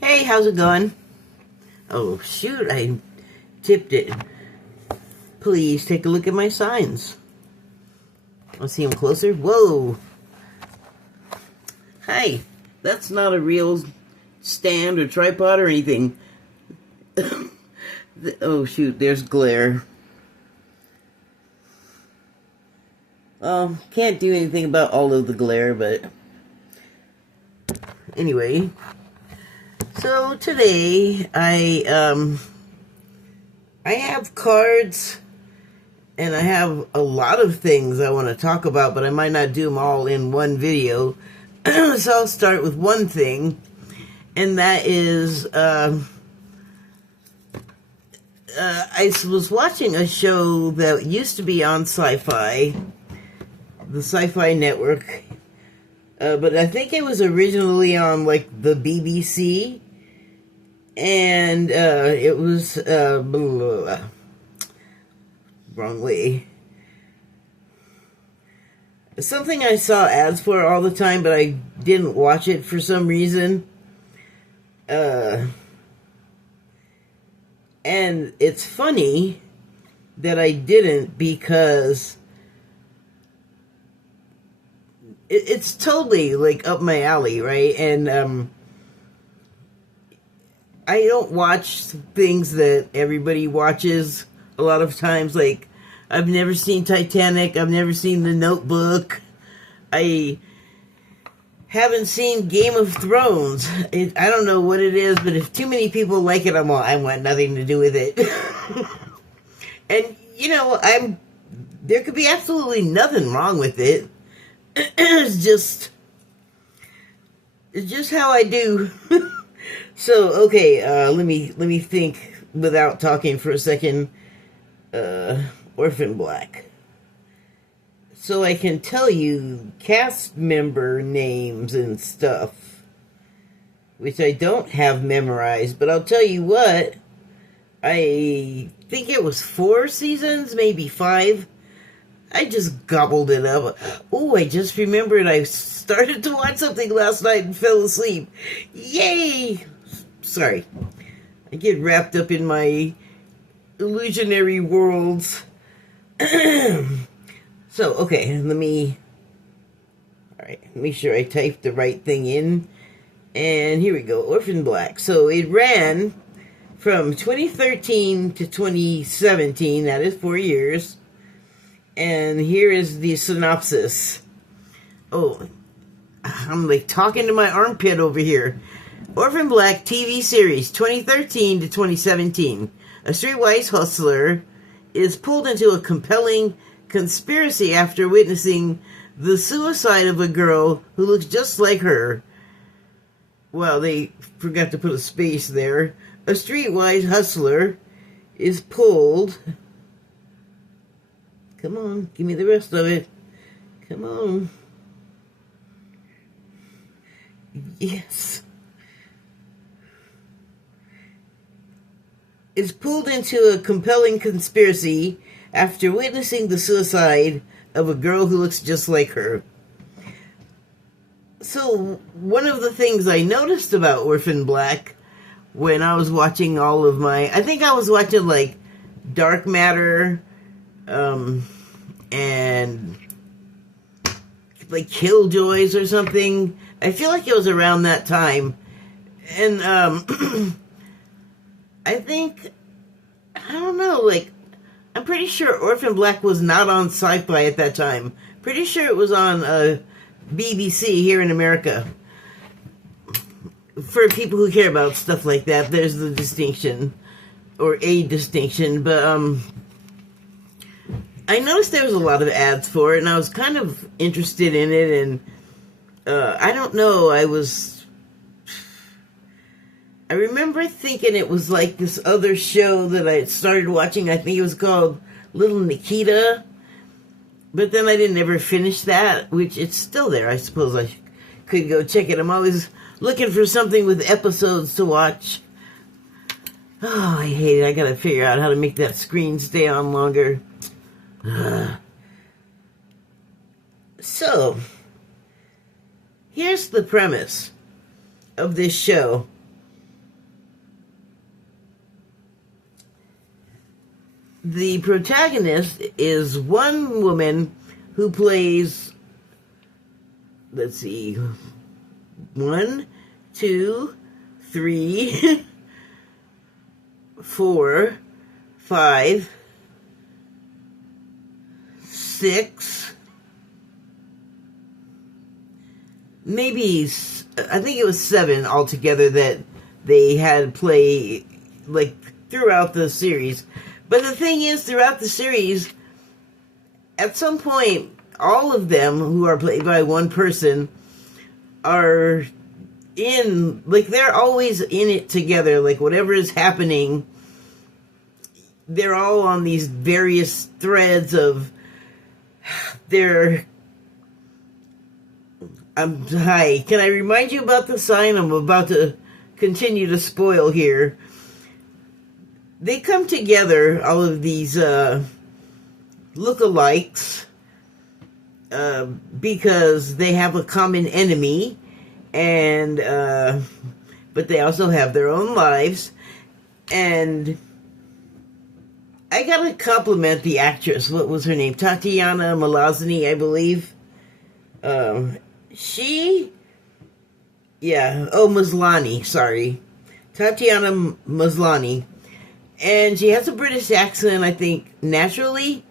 Hey, how's it going? Oh, shoot, I tipped it. Please take a look at my signs. Let's see them closer. Whoa. Hi. That's not a real stand or tripod or anything. Oh, shoot, there's glare. Can't do anything about all of the glare, but anyway. So today I have cards and I have a lot of things I want to talk about, but I might not do them all in one video. So I'll start with one thing, and that is I was watching a show that used to be on Sci-Fi, the Sci-Fi Network, but I think it was originally on like the BBC. And it was wrong way. Something I saw ads for all the time, but I didn't watch it for some reason. And it's funny that I didn't, because it's totally like up my alley, right? And I don't watch things that everybody watches a lot of times. Like, I've never seen Titanic. I've never seen The Notebook. I haven't seen Game of Thrones. I don't know what it is, but if too many people like it, I want nothing to do with it. And, you know, there could be absolutely nothing wrong with it. It's just how I do. So, okay, let me think without talking for a second. Orphan Black. So I can tell you cast member names and stuff, which I don't have memorized, but I'll tell you what, I think it was 4 seasons, maybe 5. I just gobbled it up. Oh, I just remembered I started to watch something last night and fell asleep. Yay! Sorry. I get wrapped up in my illusionary worlds. So, okay, let me make sure I type the right thing in. And here we go, Orphan Black. So it ran from 2013 to 2017, that is 4 years. And here is the synopsis. Oh, I'm like talking to my armpit over here. Orphan Black TV series, 2013 to 2017. A streetwise hustler is pulled into a compelling conspiracy after witnessing the suicide of a girl who looks just like her. Well, they forgot to put a space there. A streetwise hustler is pulled... Come on, give me the rest of it. Come on. Yes. Is pulled into a compelling conspiracy after witnessing the suicide of a girl who looks just like her. So, one of the things I noticed about Orphan Black when I was watching all of my... I think I was watching, like, Dark Matter, and like Killjoys or something. I feel like it was around that time. And I think, I don't know, like, I'm pretty sure Orphan Black was not on Sci-Fi at that time. Pretty sure it was on BBC here in America. For people who care about stuff like that, there's the distinction, or a distinction, but I noticed there was a lot of ads for it, and I was kind of interested in it, and I don't know, I remember thinking it was like this other show that I started watching. I think it was called Little Nikita, but then I didn't ever finish that, which it's still there. I suppose I could go check it. I'm always looking for something with episodes to watch. Oh, I hate it. I gotta figure out how to make that screen stay on longer. So, here's the premise of this show. the protagonist is one woman who plays, let's see, 1, 2, 3, 4, 5, 6, maybe, I think it was 7 altogether that they had play, like, throughout the series. But the thing is, throughout the series, at some point, all of them who are played by one person are in, like, they're always in it together. Like, whatever is happening, they're all on these various threads of their... hi, can I remind you about the sign? I'm about to continue to spoil here. They come together, all of these lookalikes, because they have a common enemy, and but they also have their own lives. And I gotta compliment the actress. What was her name? Tatiana Maslany, I believe. Maslany, sorry. Tatiana Maslany. And she has a British accent, I think, naturally.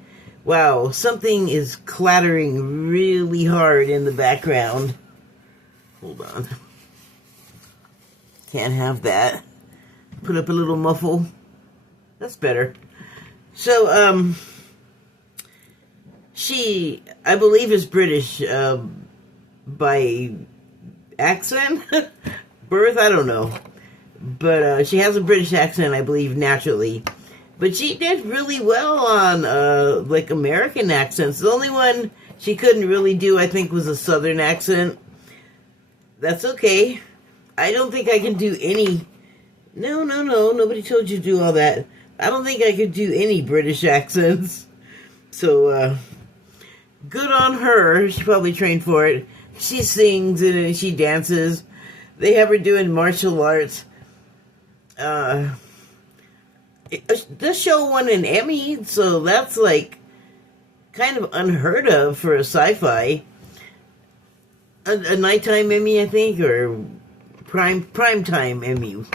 Wow, something is clattering really hard in the background. Hold on. Can't have that. Put up a little muffle. That's better. So, she, I believe, is British, by accent? Birth? I don't know. But she has a British accent, I believe, naturally. But she did really well on, like, American accents. The only one she couldn't really do, I think, was a Southern accent. That's okay. I don't think I can do any... No, nobody told you to do all that. I don't think I could do any British accents. So, good on her. She probably trained for it. She sings and she dances. They have her doing martial arts. This show won an Emmy, so that's like kind of unheard of for a sci-fi. A nighttime Emmy, I think, or primetime Emmy.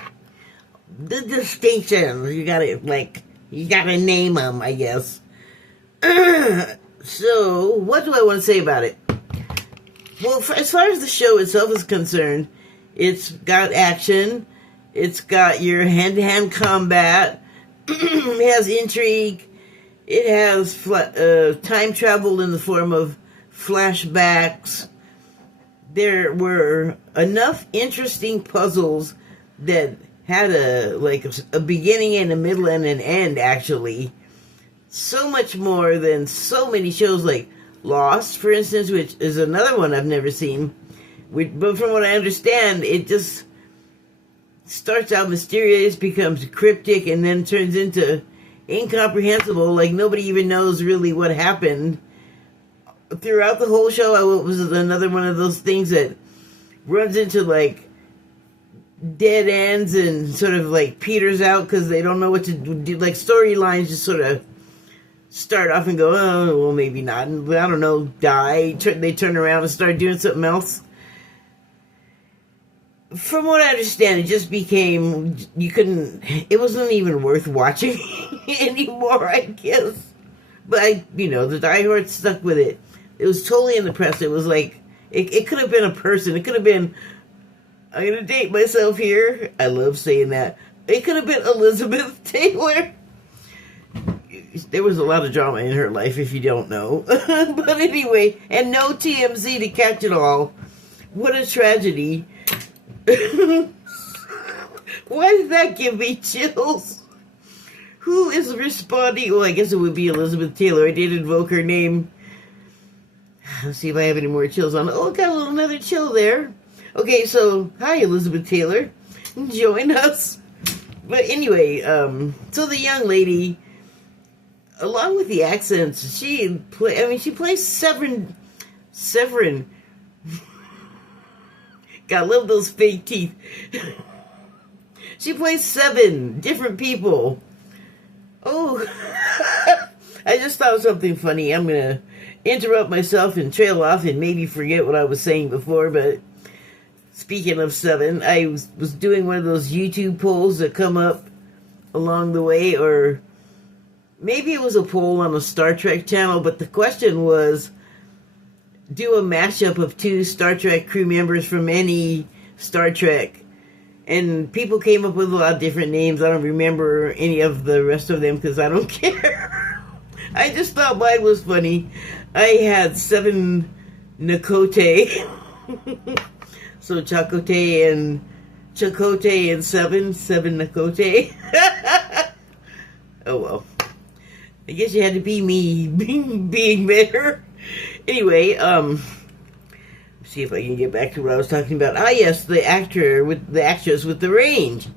The distinctions, you gotta name them, I guess. So, what do I want to say about it? Well, as far as the show itself is concerned, it's got action, it's got your hand-to-hand combat, it has intrigue, it has time travel in the form of flashbacks. There were enough interesting puzzles that had a beginning and a middle and an end, actually. So much more than so many shows like Lost, for instance, which is another one I've never seen. But from what I understand, it just starts out mysterious, becomes cryptic, and then turns into incomprehensible, like nobody even knows really what happened. Throughout the whole show, it was another one of those things that runs into, like, dead ends and sort of, like, peters out because they don't know what to do. Like, storylines just sort of start off and go, oh, well, maybe not. And, I don't know, die. They turn around and start doing something else. From what I understand, it just became, it wasn't even worth watching anymore, I guess. But, the diehards stuck with it. It was totally in the press. It was like, it could have been a person. It could have been, I'm going to date myself here. I love saying that. It could have been Elizabeth Taylor. There was a lot of drama in her life, if you don't know. But anyway, and no TMZ to catch it all. What a tragedy. Why did that give me chills? Who is responding? Well, I guess it would be Elizabeth Taylor. I did invoke her name. Let's see if I have any more chills on. Oh, got another chill there. Okay, so, hi, Elizabeth Taylor. Join us. But anyway, so the young lady, along with the accents, she plays Severin. God, love those fake teeth. She plays 7 different people. Oh, I just thought of something funny. I'm going to interrupt myself and trail off and maybe forget what I was saying before, but speaking of 7, I was doing one of those YouTube polls that come up along the way, or maybe it was a poll on a Star Trek channel, but the question was, do a mashup of 2 Star Trek crew members from any Star Trek. And people came up with a lot of different names. I don't remember any of the rest of them because I don't care. I just thought mine was funny. I had 7 Nakote. So Chakotay and 7 Nakote. Oh well. I guess you had to be me being better. Anyway, see if I can get back to what I was talking about. Ah, yes, the actress with the range.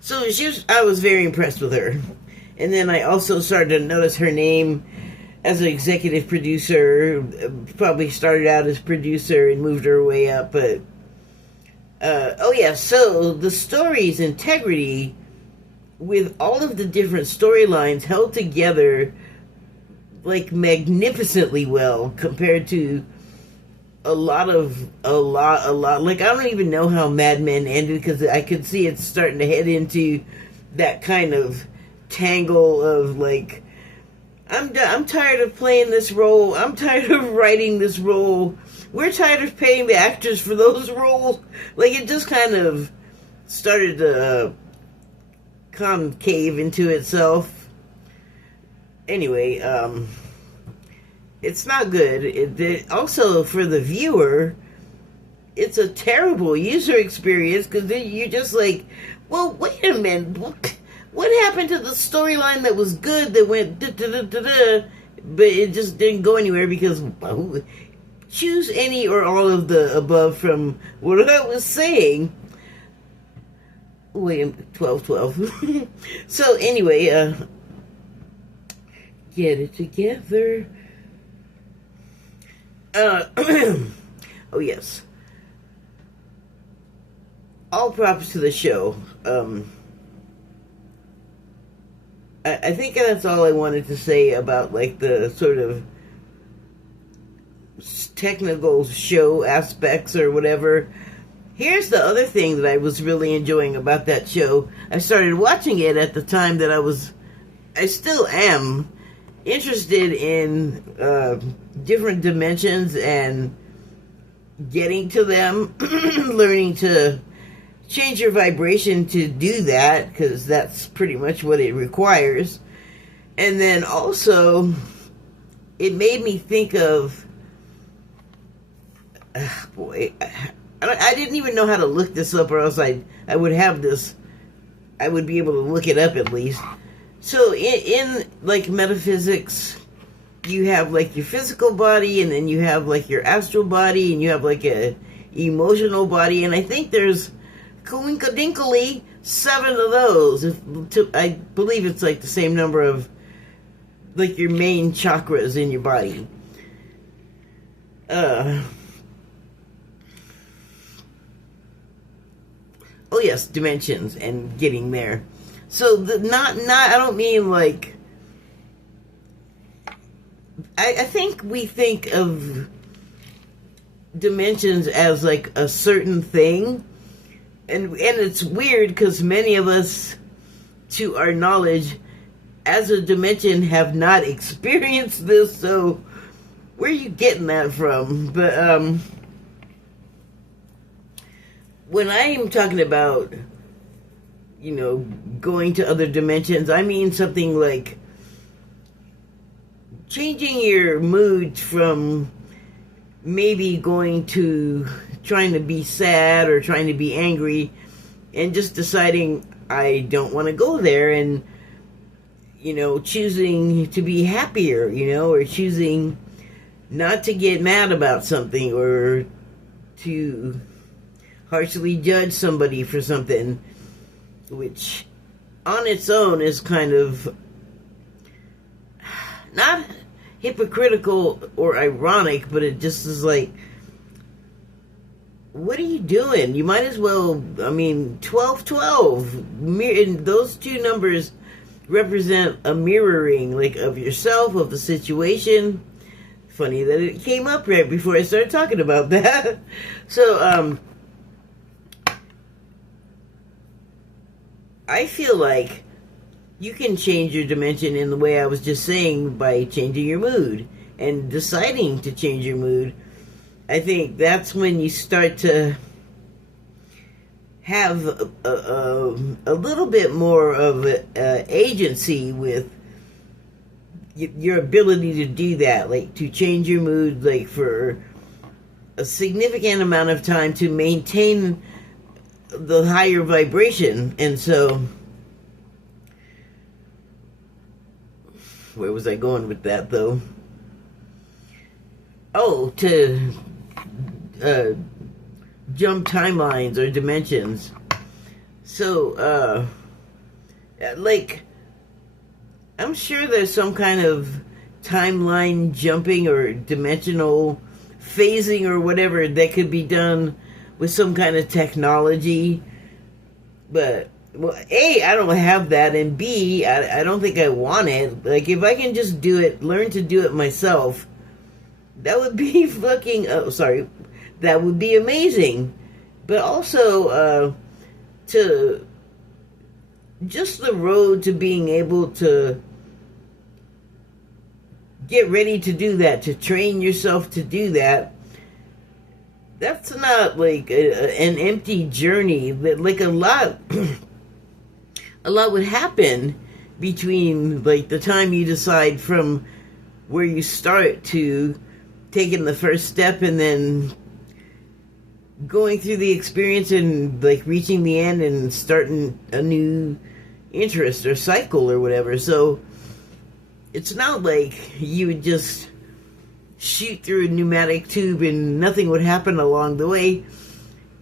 So I was very impressed with her. And then I also started to notice her name as an executive producer. Probably started out as producer and moved her way up, but oh yeah, so the story's integrity with all of the different storylines held together like magnificently well compared to a lot. Like, I don't even know how Mad Men ended because I could see it's starting to head into that kind of tangle of like, I'm tired of playing this role. I'm tired of writing this role. We're tired of paying the actors for those roles. Like, it just kind of started to concave into itself. Anyway, it's not good. Also, for the viewer, it's a terrible user experience because you're just like, well, wait a minute. What happened to the storyline that was good that went da-da-da-da-da, but it just didn't go anywhere because choose any or all of the above from what I was saying. Wait, 12. So anyway, get it together. Oh yes. All props to the show. I think that's all I wanted to say about like the sort of technical show aspects or whatever. Here's the other thing that I was really enjoying about that show. I started watching it at the time that I still am interested in different dimensions and getting to them, learning to change your vibration to do that, because that's pretty much what it requires. And then also, it made me think of, I didn't even know how to look this up, or else I would have this, I would be able to look it up at least. So in like metaphysics, you have like your physical body, and then you have like your astral body, and you have like a emotional body, and I think there's coinkadinkly 7 of those. I believe it's like the same number of like your main chakras in your body. Oh yes, dimensions and getting there. So not I don't mean like, I think we think of dimensions as like a certain thing, and it's weird because many of us, to our knowledge, as a dimension have not experienced this, so where are you getting that from? But when I'm talking about, you know, going to other dimensions, I mean something like changing your mood from maybe going to trying to be sad or trying to be angry and just deciding I don't want to go there, and, you know, choosing to be happier, you know, or choosing not to get mad about something or to harshly judge somebody for something, which on its own is kind of not hypocritical or ironic, but it just is like, what are you doing? You might as well, I mean, 12, and those 2 numbers represent a mirroring, like, of yourself, of the situation. Funny that it came up right before I started talking about that. So, I feel like you can change your dimension in the way I was just saying, by changing your mood and deciding to change your mood. I think that's when you start to have a little bit more of agency with your ability to do that, like to change your mood, like for a significant amount of time to maintain the higher vibration. And so, where was I going with that, though? Oh, to jump timelines or dimensions. So, like, I'm sure there's some kind of timeline jumping or dimensional phasing or whatever that could be done with some kind of technology. But, well, A, I don't have that, and B, I don't think I want it. Like, if I can just do it, learn to do it myself, that would be fucking, that would be amazing. But also, to just the road to being able to get ready to do that, to train yourself to do that, that's not like an empty journey. But like a lot would happen between like the time you decide from where you start to taking the first step and then going through the experience and like reaching the end and starting a new interest or cycle or whatever. So it's not like you would just shoot through a pneumatic tube and nothing would happen along the way.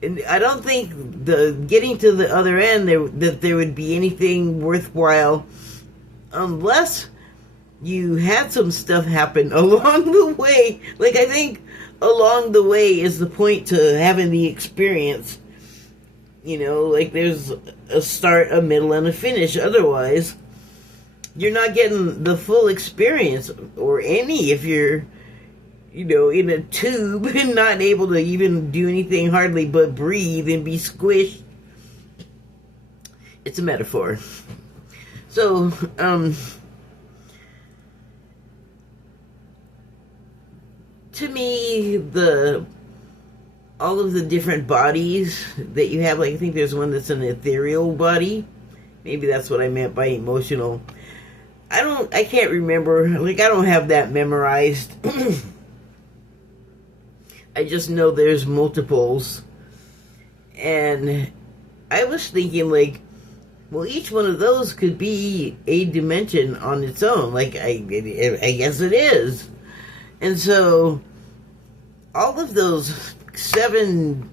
And I don't think the getting to the other end that there would be anything worthwhile unless you had some stuff happen along the way. Like, I think along the way is the point to having the experience. You know, like there's a start, a middle, and a finish. Otherwise, you're not getting the full experience, or any, if you're, you know, in a tube and not able to even do anything hardly but breathe and be squished. It's a metaphor. So, to me, all of the different bodies that you have, like I think there's one that's an ethereal body. Maybe that's what I meant by emotional. I can't remember. Like, I don't have that memorized. I just know there's multiples. And I was thinking, like, well, each one of those could be a dimension on its own. Like, I guess it is. And so, all of those 7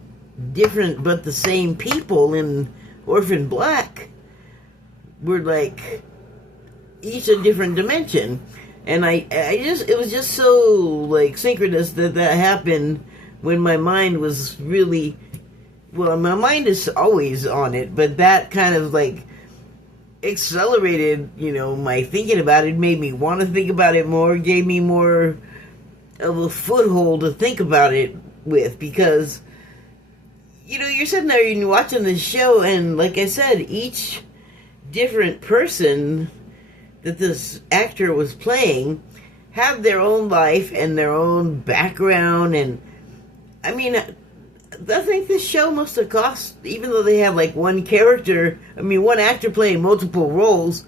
different but the same people in Orphan Black were like each a different dimension. And it was just so like synchronous that happened when my mind was really, well, my mind is always on it, but that kind of like accelerated, you know, my thinking about it, made me want to think about it more, gave me more of a foothold to think about it with, because, you know, you're sitting there and you're watching this show, and like I said, each different person that this actor was playing had their own life and their own background. And I mean, I think this show must have cost, even though they had like one actor playing multiple roles,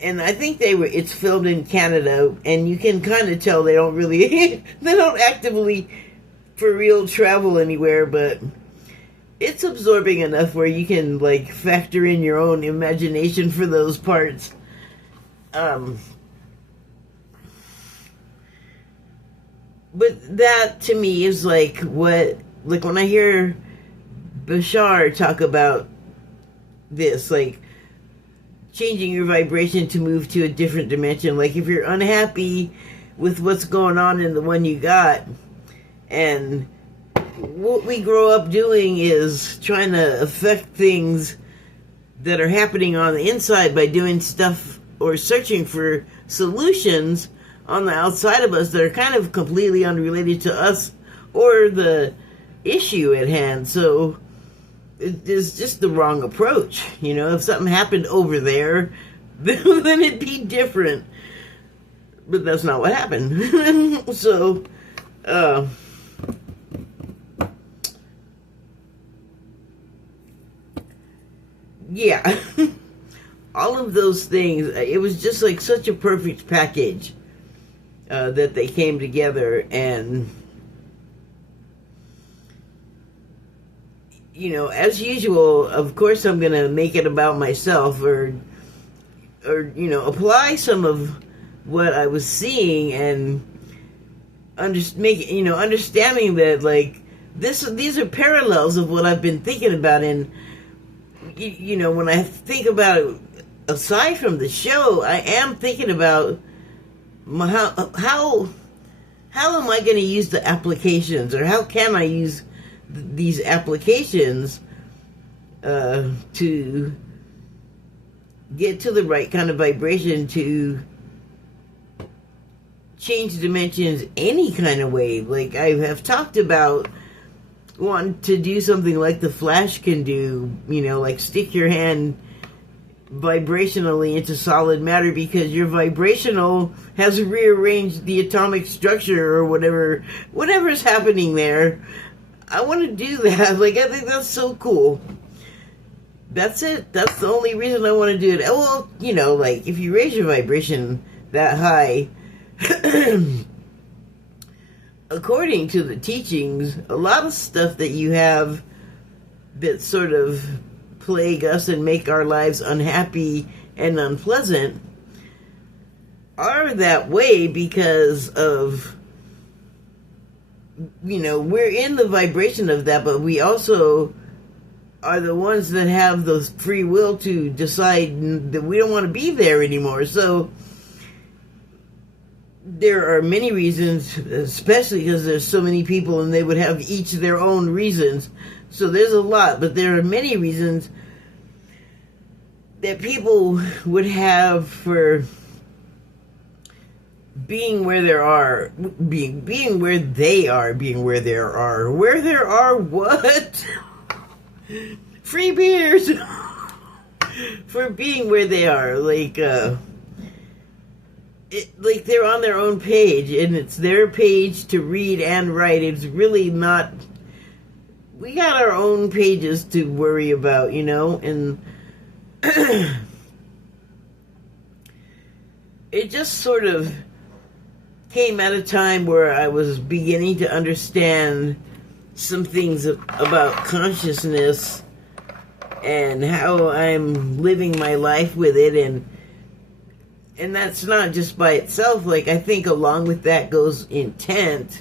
and I think it's filmed in Canada, and you can kind of tell they don't really, they don't actively for real travel anywhere, but it's absorbing enough where you can like factor in your own imagination for those parts. But that to me is like when I hear Bashar talk about this, like changing your vibration to move to a different dimension. Like if you're unhappy with what's going on in the one you got, and what we grow up doing is trying to affect things that are happening on the inside by doing stuff or searching for solutions on the outside of us that are kind of completely unrelated to us or the issue at hand. So it is just the wrong approach. You know, if something happened over there, then it'd be different. But that's not what happened. So, yeah. All of those things, it was just like such a perfect package that they came together. And you know, as usual, of course I'm gonna make it about myself, or you know, apply some of what I was seeing and understanding that, like, these are parallels of what I've been thinking about. And you know, when I think about it, aside from the show, I am thinking about how am I going to use the applications, or how can I use these applications to get to the right kind of vibration to change dimensions any kind of way. Like I have talked about wanting to do something like the Flash can do, you know, like stick your hand vibrationally into solid matter, because your vibrational has rearranged the atomic structure or whatever's happening there. I want to do that. Like, I think that's so cool. That's it. That's the only reason I want to do it. Well, you know, like, if you raise your vibration that high, according to the teachings, a lot of stuff that you have that sort of plague us and make our lives unhappy and unpleasant are that way because of, you know, we're in the vibration of that, but we also are the ones that have the free will to decide that we don't want to be there anymore. So there are many reasons, especially because there's so many people and they would have each their own reasons. So there's a lot, but there are many reasons that people would have for being where there are, being where they are, being where there are. Where there are what? Free beers! For being where they are. Like, like they're on their own page, and it's their page to read and write. It's really not... We got our own pages to worry about, you know? And it just sort of came at a time where I was beginning to understand some things about consciousness and how I'm living my life with it, and that's not just by itself. Like, I think along with that goes intent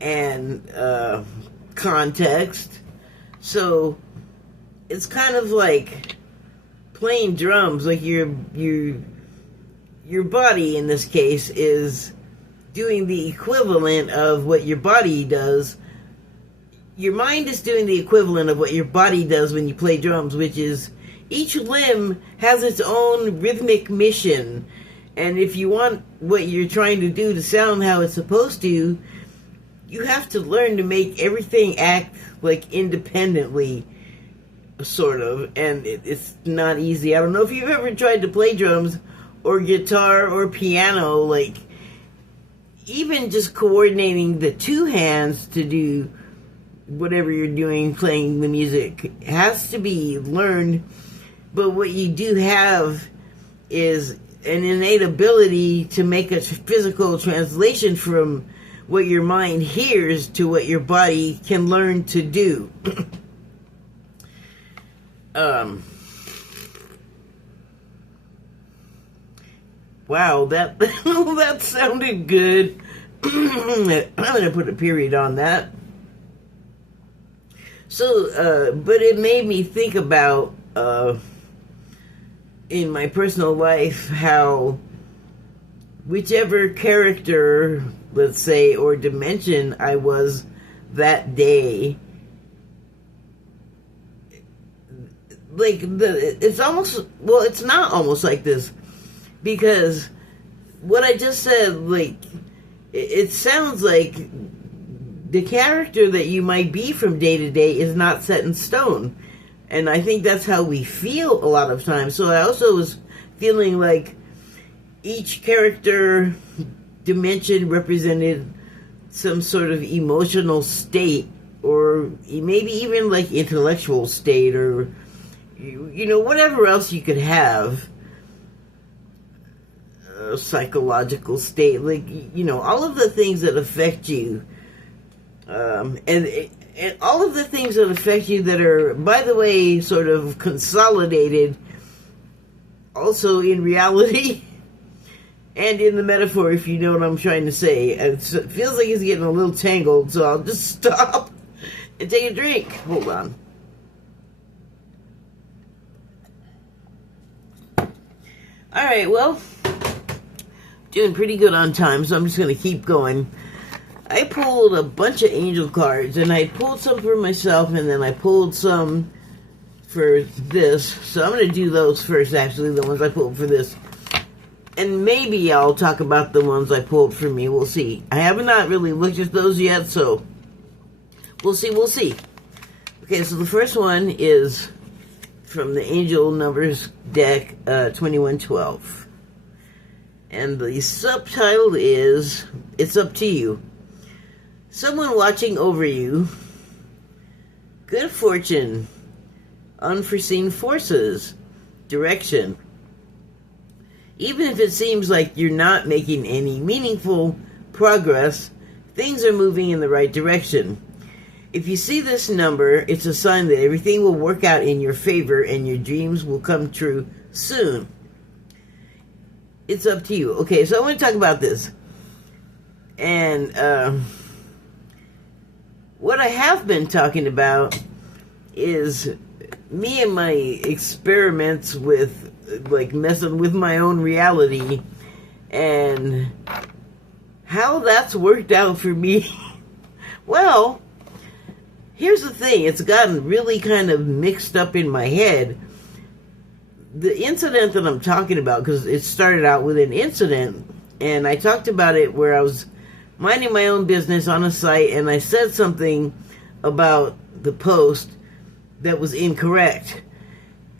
and context. So it's kind of like playing drums. Like your body in this case is doing the equivalent of what your body does. Your mind is doing the equivalent of what your body does when you play drums, which is each limb has its own rhythmic mission. And if you want what you're trying to do to sound how it's supposed to, you have to learn to make everything act like independently, sort of. And it's not easy. I don't know if you've ever tried to play drums or guitar or piano. Like, even just coordinating the two hands to do whatever you're doing, playing the music, has to be learned. But what you do have is an innate ability to make a physical translation from what your mind hears to what your body can learn to do. Wow, that sounded good. I'm gonna put a period on that. So, but it made me think about, in my personal life, how whichever character, let's say, or dimension I was that day, it's almost, well, it's not almost like this, because what I just said, like, it sounds like the character that you might be from day to day is not set in stone. And I think that's how we feel a lot of times. So I also was feeling like each character dimension represented some sort of emotional state, or maybe even like intellectual state, or whatever else you could have, a psychological state, like all of the things that affect you, and all of the things that affect you that are, by the way, sort of consolidated also in reality and in the metaphor, if you know what I'm trying to say. It feels like it's getting a little tangled, so I'll just stop and take a drink. Hold on. Alright, well, doing pretty good on time, so I'm just going to keep going. I pulled a bunch of angel cards, and I pulled some for myself, and then I pulled some for this. So I'm going to do those first, actually, the ones I pulled for this. And maybe I'll talk about the ones I pulled for me. We'll see. I have not really looked at those yet, so we'll see. Okay, so the first one is from the Angel Numbers deck, 2112. And the subtitle is, It's Up to You. Someone watching over you, good fortune, unforeseen forces, direction. Even if it seems like you're not making any meaningful progress, things are moving in the right direction. If you see this number, it's a sign that everything will work out in your favor and your dreams will come true soon. It's up to you. Okay, so I want to talk about this. And what I have been talking about is me and my experiments with, like, messing with my own reality and how that's worked out for me. Well, here's the thing. It's gotten really kind of mixed up in my head. The incident that I'm talking about, because it started out with an incident, and I talked about it where I was minding my own business on a site, and I said something about the post that was incorrect.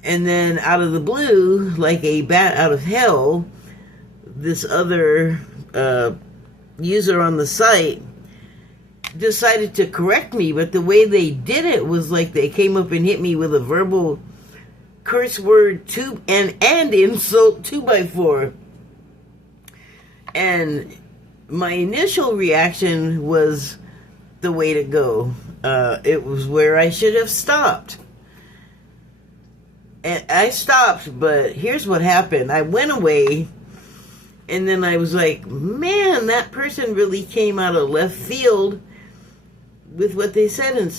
And then out of the blue, like a bat out of hell, this other user on the site decided to correct me, but the way they did it was like they came up and hit me with a verbal curse word and insult 2x4. And my initial reaction was the way to go. It was where I should have stopped. And I stopped, but here's what happened. I went away, and then I was like, man, that person really came out of left field with what they said and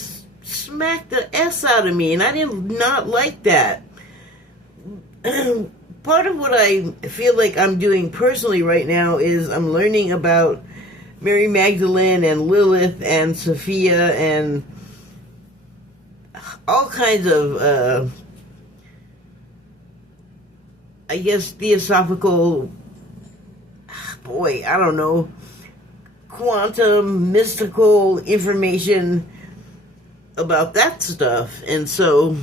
smacked the S out of me, and I did not like that. Part of what I feel like I'm doing personally right now is I'm learning about Mary Magdalene and Lilith and Sophia and all kinds of, I guess, theosophical, boy, I don't know, quantum, mystical information about that stuff. And so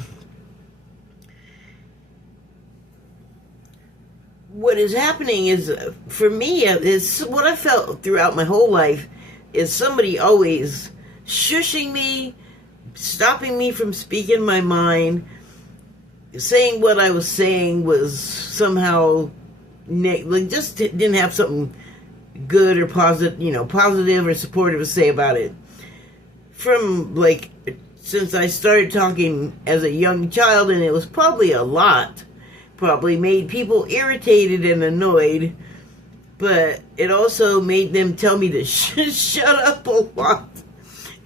what is happening is, for me, is what I felt throughout my whole life is somebody always shushing me, stopping me from speaking my mind, saying what I was saying was somehow like just didn't have something good or positive, positive or supportive to say about it. From, like, since I started talking as a young child, and it was probably a lot, probably made people irritated and annoyed, but it also made them tell me to shut up a lot.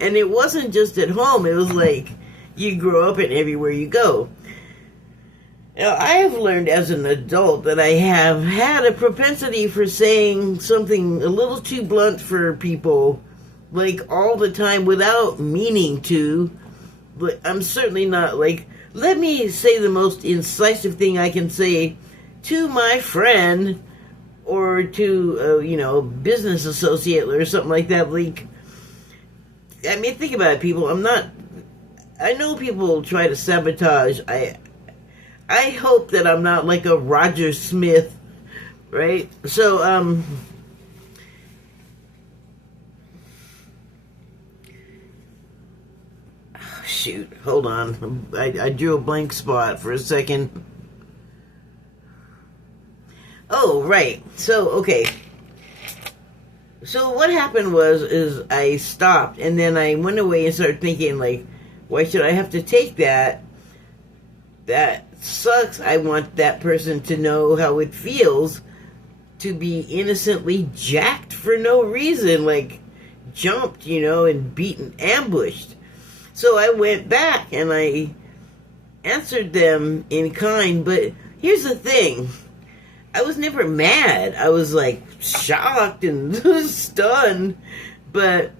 And it wasn't just at home, it was like you grow up and everywhere you go. Now, I have learned as an adult that I have had a propensity for saying something a little too blunt for people, like, all the time without meaning to. But I'm certainly not, like, let me say the most incisive thing I can say to my friend or to, a business associate or something like that. Like, I mean, think about it, people. I know people try to sabotage. I hope that I'm not like a Roger Smith, right? So, shoot, hold on. I drew a blank spot for a second. Oh, right. So, okay. So what happened is I stopped, and then I went away and started thinking, like, why should I have to take that? That sucks. I want that person to know how it feels to be innocently jacked for no reason, like jumped, and beaten, ambushed. So I went back and I answered them in kind, but here's the thing. I was never mad. I was like shocked and stunned, but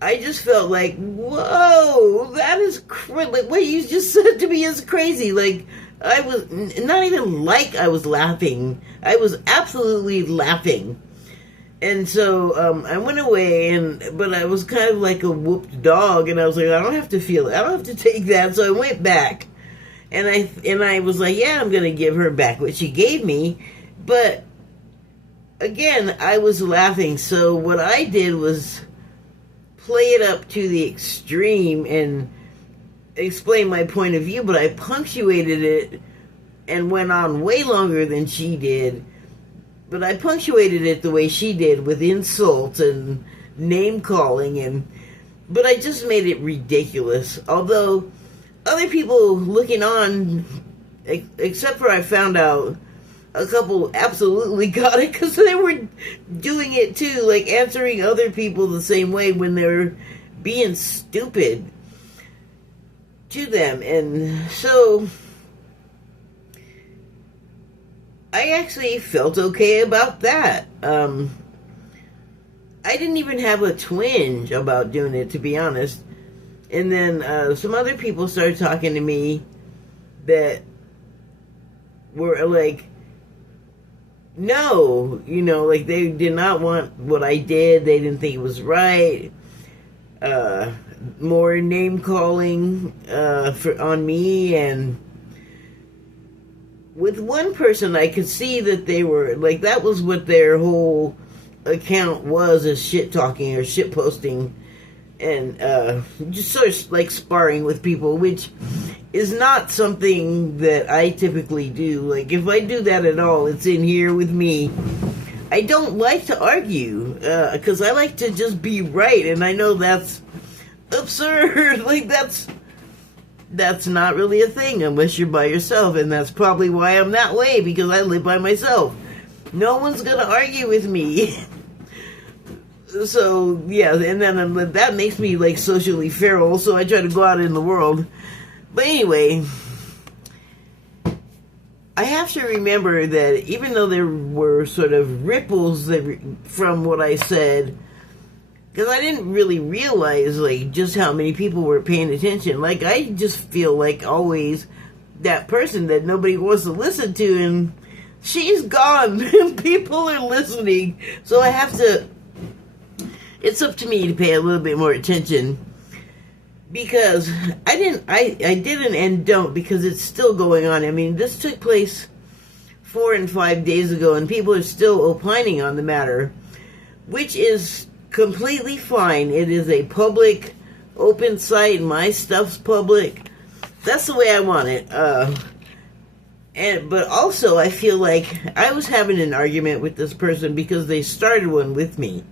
I just felt like, whoa, that is like what you just said to me is crazy. Like, I was not even like I was laughing. I was absolutely laughing. And so I went away, but I was kind of like a whooped dog, and I was like, I don't have to feel it. I don't have to take that. So I went back, and I was like, yeah, I'm gonna give her back what she gave me. But again, I was laughing. So what I did was play it up to the extreme and explain my point of view, but I punctuated it and went on way longer than she did. But I punctuated it the way she did, with insults and name calling, but I just made it ridiculous. Although other people looking on, except for I found out a couple absolutely got it because they were doing it too, like answering other people the same way when they're being stupid to them. And so I actually felt okay about that. I didn't even have a twinge about doing it, to be honest. And then some other people started talking to me that were like, no, like they did not want what I did. They didn't think it was right. More name calling on me, and with one person I could see that they were like, that was what their whole account was, as shit talking or shit posting, and just sort of like sparring with people, which is not something that I typically do. Like, if I do that at all, it's in here with me. I don't like to argue, because I like to just be right, and I know that's absurd. Like, that's not really a thing unless you're by yourself, and that's probably why I'm that way, because I live by myself. No one's gonna argue with me. So, yeah, and then that makes me, like, socially feral, so I try to go out in the world. But anyway, I have to remember that even though there were sort of ripples from what I said, because I didn't really realize, like, just how many people were paying attention. Like, I just feel like always that person that nobody wants to listen to, and she's gone, and people are listening. So I have to, it's up to me to pay a little bit more attention. Because I didn't and don't, because it's still going on. I mean, this took place 4 and 5 days ago, and people are still opining on the matter, which is completely fine. It is a public, open site. My stuff's public. That's the way I want it. But also, I feel like I was having an argument with this person because they started one with me.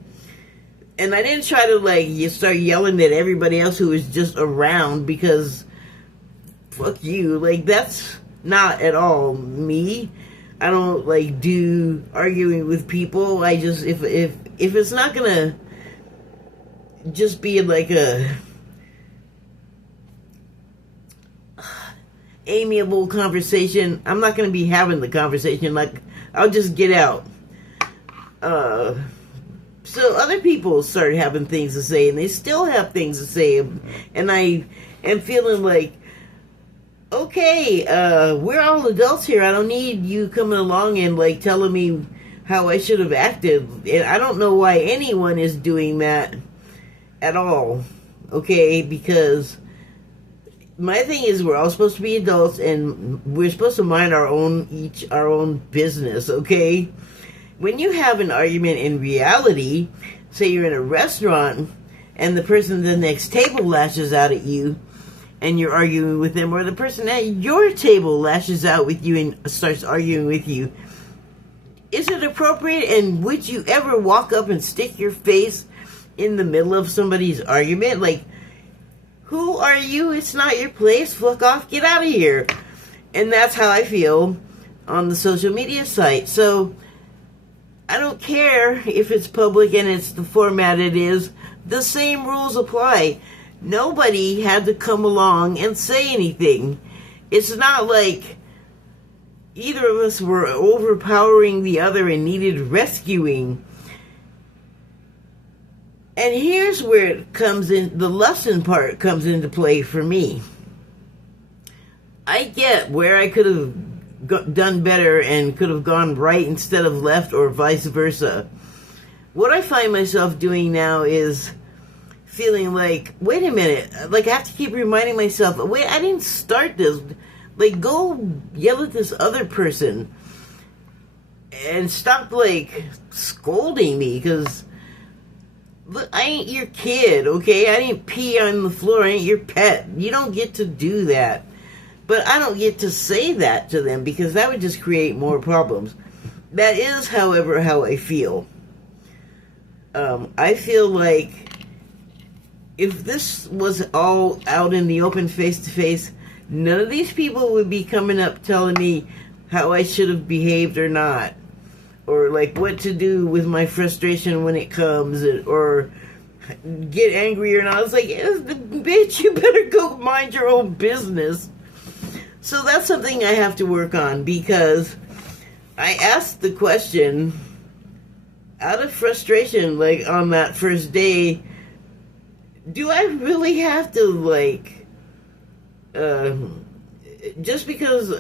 And I didn't try to, like, you start yelling at everybody else who was just around, because fuck you. Like, that's not at all me. I don't, like, do arguing with people. I just, if it's not gonna just be like a amiable conversation, I'm not gonna be having the conversation. Like, I'll just get out. So other people started having things to say, and they still have things to say, and I am feeling like okay, we're all adults here. I don't need you coming along and like telling me how I should have acted. And I don't know why anyone is doing that at all. Okay, because my thing is we're all supposed to be adults and we're supposed to mind our own business, okay? When you have an argument in reality, say you're in a restaurant and the person at the next table lashes out at you and you're arguing with them, or the person at your table lashes out with you and starts arguing with you, is it appropriate, and would you ever walk up and stick your face in the middle of somebody's argument? Like, who are you? It's not your place. Fuck off. Get out of here. And that's how I feel on the social media site. So I don't care if it's public and it's the format it is. The same rules apply. Nobody had to come along and say anything. It's not like either of us were overpowering the other and needed rescuing. And here's where it comes in, the lesson part comes into play for me. I get where I could have done better and could have gone right instead of left, or vice versa. What I find myself doing now is feeling like, wait a minute, like I have to keep reminding myself, wait, I didn't start this. Like, go yell at this other person and stop, like, scolding me, because look, I ain't your kid, okay? I didn't pee on the floor. I ain't your pet. You don't get to do that. But I don't get to say that to them, because that would just create more problems. That is, however, how I feel. I feel like if this was all out in the open, face-to-face, none of these people would be coming up telling me how I should have behaved or not. Or like what to do with my frustration when it comes, or get angry or not. It's like, bitch, you better go mind your own business. So that's something I have to work on, because I asked the question out of frustration, like on that first day, do I really have to, like, just because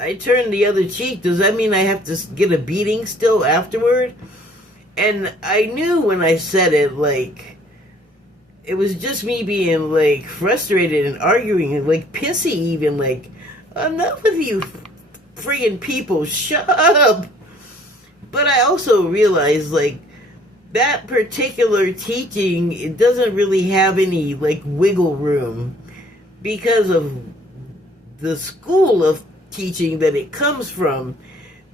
I turned the other cheek, does that mean I have to get a beating still afterward? And I knew when I said it, like, it was just me being, like, frustrated and arguing and, like, pissy even, like, enough of you friggin' people, shut up! But I also realized, like, that particular teaching, it doesn't really have any, like, wiggle room, because of the school of teaching that it comes from.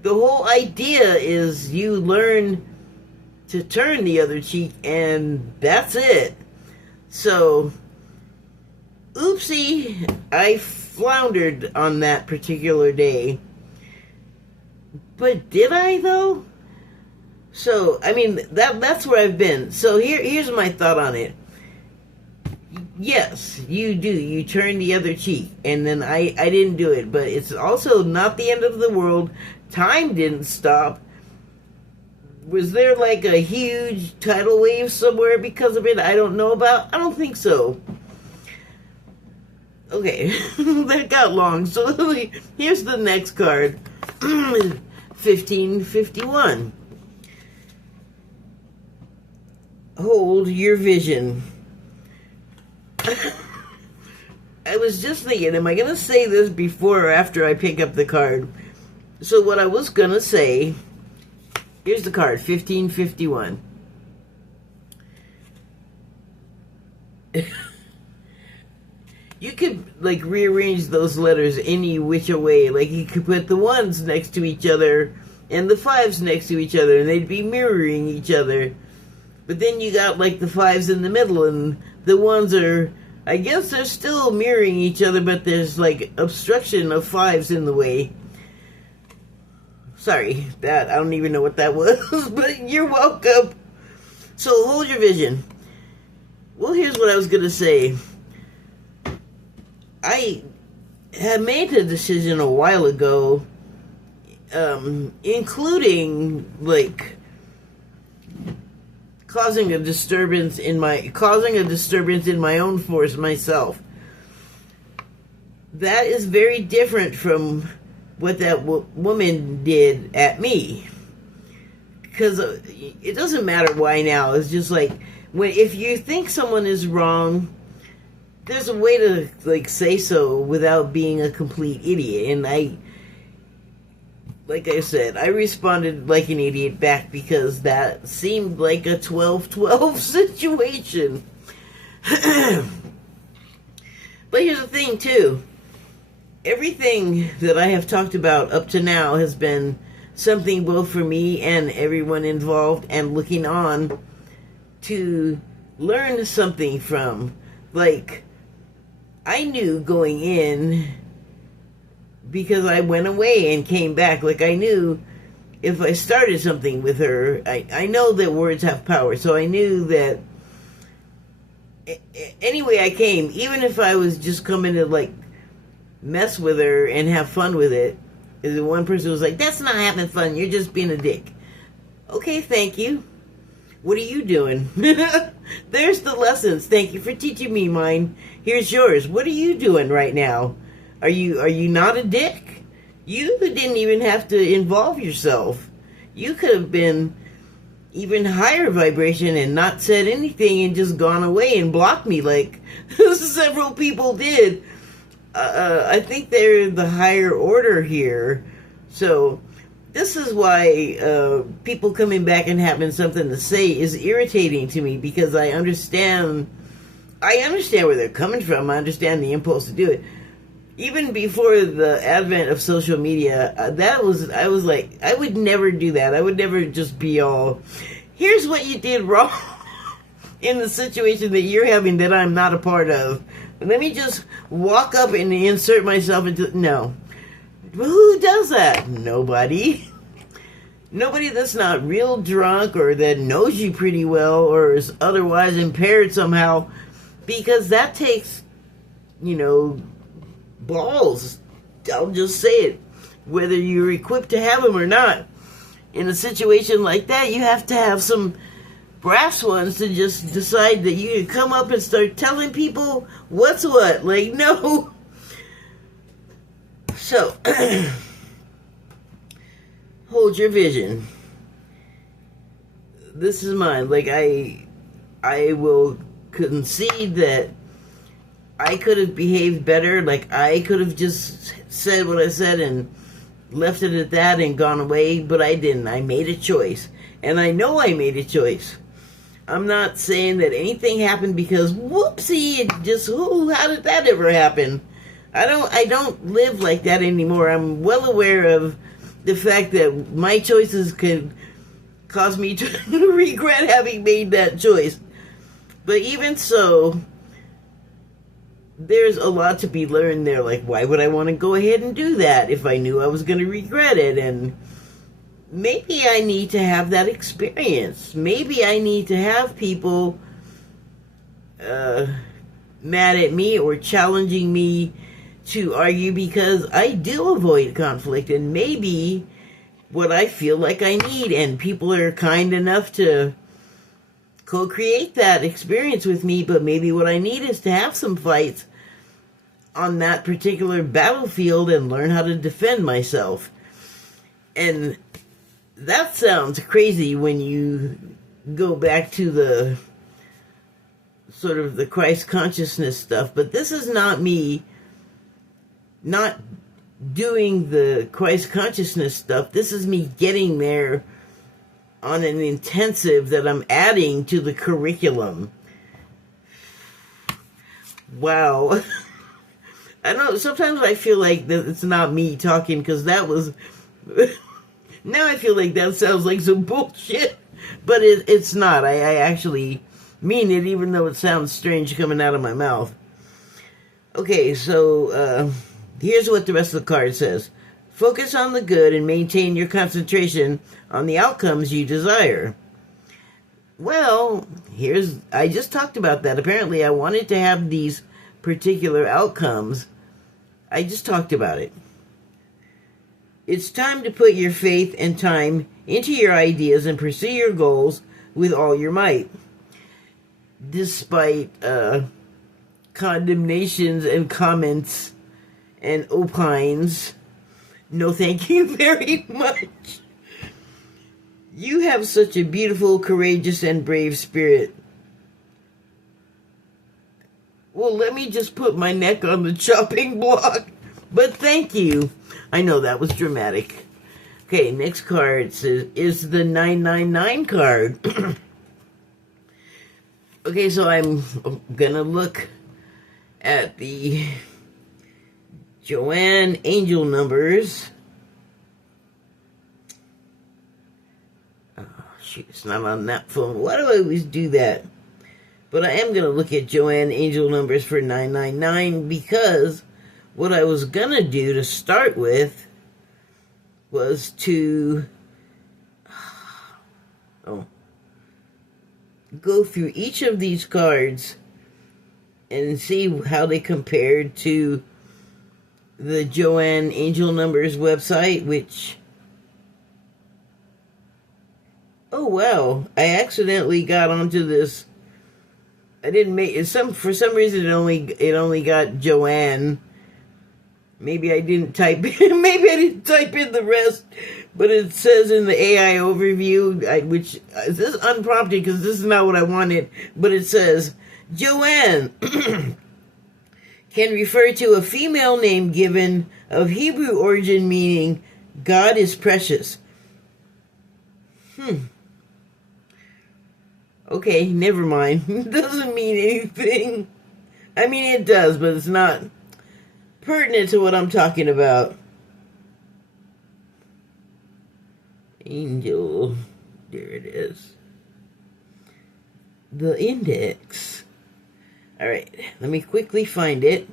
The whole idea is you learn to turn the other cheek, and that's it. So, oopsie, I floundered on that particular day. But did I, though? So, I mean, that's where I've been. So here's my thought on it. Yes, you do. You turn the other cheek. And then I didn't do it. But it's also not the end of the world. Time didn't stop. Was there like a huge tidal wave somewhere because of it I don't know about? I don't think so. Okay, that got long. So here's the next card. 1551. Hold your vision. I was just thinking, am I going to say this before or after I pick up the card? So what I was going to say, here's the card, 1551. You could, like, rearrange those letters any which way. Like, you could put the ones next to each other and the fives next to each other, and they'd be mirroring each other. But then you got, like, the fives in the middle, and the ones are, I guess they're still mirroring each other, but there's, like, obstruction of fives in the way. Sorry, I don't even know what that was, but you're welcome. So, hold your vision. Well, here's what I was going to say. I had made a decision a while ago, including, like, causing a disturbance in my own force myself. that is very different from what that woman did at me. Because it doesn't matter why now. It's just like, if you think someone is wrong, there's a way to like say so without being a complete idiot. And like I said, I responded like an idiot back because that seemed like a 12-12 situation. But here's the thing too. Everything that I have talked about up to now has been something both for me and everyone involved and looking on to learn something from. Like, I knew going in, because I went away and came back, like I knew if I started something with her, I know that words have power, so I knew that anyway I came, even if I was just coming to like mess with her and have fun with it, is one person was like, that's not having fun, you're just being a dick. Okay, thank you. What are you doing? There's the lessons. Thank you for teaching me mine. Here's yours. What are you doing right now? Are you not a dick? You didn't even have to involve yourself. You could have been even higher vibration and not said anything and just gone away and blocked me like several people did. I think they're the higher order here. So this is why people coming back and having something to say is irritating to me, because I understand where they're coming from. I understand the impulse to do it. Even before the advent of social media, I was like, I would never do that. I would never just be all, here's what you did wrong in the situation that you're having that I'm not a part of. Let me just walk up and insert myself into... No. Who does that? Nobody. Nobody that's not real drunk or that knows you pretty well or is otherwise impaired somehow, because that takes, balls. I'll just say it. Whether you're equipped to have them or not. In a situation like that, you have to have some brass ones to just decide that you can come up and start telling people what's what. Like, no. So, hold your vision. This is mine. Like, I will concede that I could have behaved better. Like, I could have just said what I said and left it at that and gone away, but I didn't. I made a choice. And I know I made a choice. I'm not saying that anything happened because whoopsie, it just, how did that ever happen? I don't live like that anymore. I'm well aware of the fact that my choices could cause me to regret having made that choice. But even so, there's a lot to be learned there. Like, why would I want to go ahead and do that if I knew I was going to regret it? And maybe I need to have that experience. Maybe I need to have people mad at me or challenging me to argue, because I do avoid conflict, and maybe what I feel like I need, and people are kind enough to co-create that experience with me, but maybe what I need is to have some fights on that particular battlefield and learn how to defend myself. And that sounds crazy when you go back to the sort of the Christ consciousness stuff, but this is not me not doing the Christ consciousness stuff. This is me getting there on an intensive that I'm adding to the curriculum. Wow. I don't know, sometimes I feel like that it's not me talking, because that was... Now I feel like that sounds like some bullshit, but it's not. I actually mean it, even though it sounds strange coming out of my mouth. Okay, so here's what the rest of the card says. Focus on the good and maintain your concentration on the outcomes you desire. Well, I just talked about that. Apparently, I wanted to have these particular outcomes. I just talked about it. It's time to put your faith and time into your ideas and pursue your goals with all your might. Despite condemnations and comments and opines, no thank you very much. You have such a beautiful, courageous, and brave spirit. Well, let me just put my neck on the chopping block. But thank you. I know that was dramatic. Okay, next card is the 999 card. Okay, so I'm gonna look at the Joanne angel numbers. Oh, shoot, it's not on that phone. Why do I always do that? But I am gonna look at Joanne angel numbers for 999 because what I was gonna do to start with was to go through each of these cards and see how they compared to the Joanne Angel Numbers website, which, oh wow, I accidentally got onto this. I didn't make it, for some reason it only got Joanne. Maybe I didn't type maybe I didn't type in the rest, but it says in the AI overview, which this is unprompted because this is not what I wanted, but it says Joanne can refer to a female name given of Hebrew origin meaning God is precious. Okay, never mind. It doesn't mean anything. I mean, it does, but it's not pertinent to what I'm talking about. Angel. There it is. The index. Alright, let me quickly find it.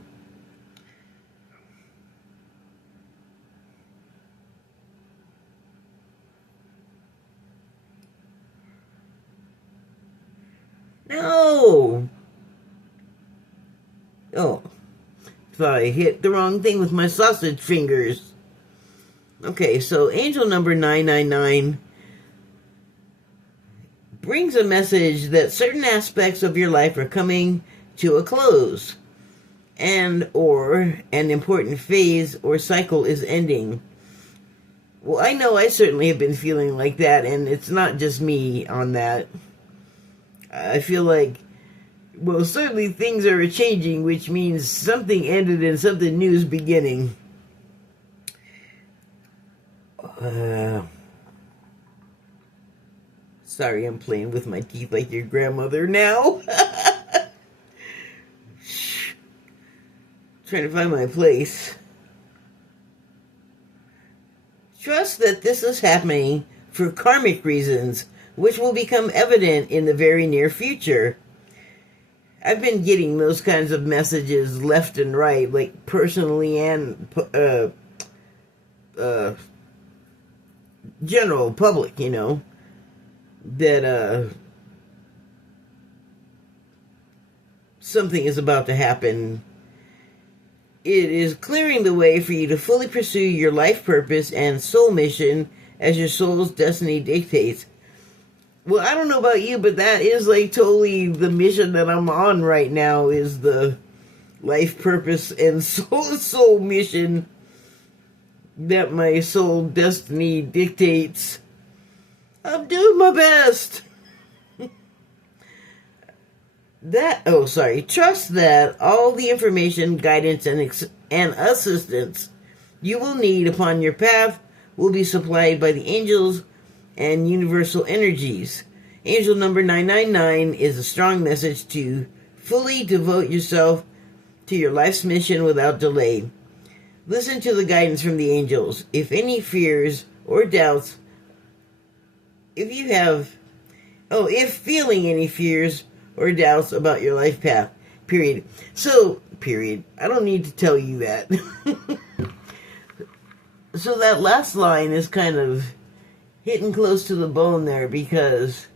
No! Oh. Thought I hit the wrong thing with my sausage fingers. Okay, so angel number 999 brings a message that certain aspects of your life are coming to a close, and or an important phase or cycle is ending. Well, I know I certainly have been feeling like that, and it's not just me on that. I feel like, well, certainly things are changing, which means something ended and something new is beginning. Sorry, I'm playing with my teeth like your grandmother now. Trying to find my place. Trust that this is happening for karmic reasons, which will become evident in the very near future. I've been getting those kinds of messages left and right, like personally and general public, you know, that something is about to happen. It is clearing the way for you to fully pursue your life purpose and soul mission as your soul's destiny dictates. Well, I don't know about you, but that is like totally the mission that I'm on right now, is the life purpose and soul mission that my soul destiny dictates. I'm doing my best. Trust that all the information, guidance, and assistance you will need upon your path will be supplied by the angels and universal energies. Angel number 999 is a strong message to fully devote yourself to your life's mission without delay. Listen to the guidance from the angels. If any fears or doubts, if feeling any fears or doubts about your life path, period. So, period. I don't need to tell you that. So that last line is kind of hitting close to the bone there, because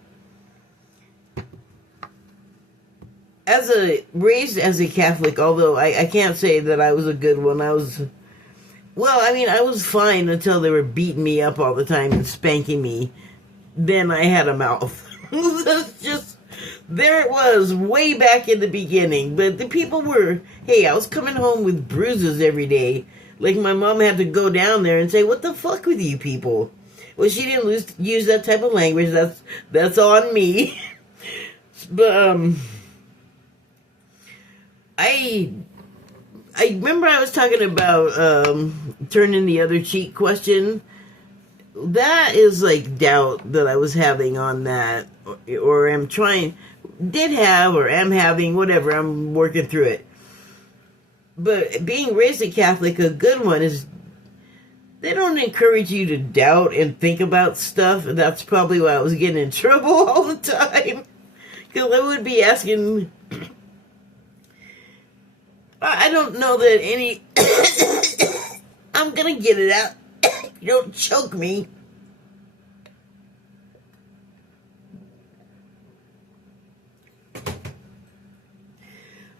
raised as a Catholic, although I can't say that I was a good one. I was fine until they were beating me up all the time and spanking me. Then I had a mouth. That's just there it was, way back in the beginning. But the people were, hey, I was coming home with bruises every day. Like, my mom had to go down there and say, what the fuck with you people? Well, she didn't use that type of language. That's on me. But, I remember I was talking about, turning the other cheek question. That is, like, doubt that I was having on that. Or am having, whatever, I'm working through it. But being raised a Catholic, a good one is, they don't encourage you to doubt and think about stuff. And that's probably why I was getting in trouble all the time. Because I would be asking, I don't know that any, I'm gonna get it out. You don't choke me.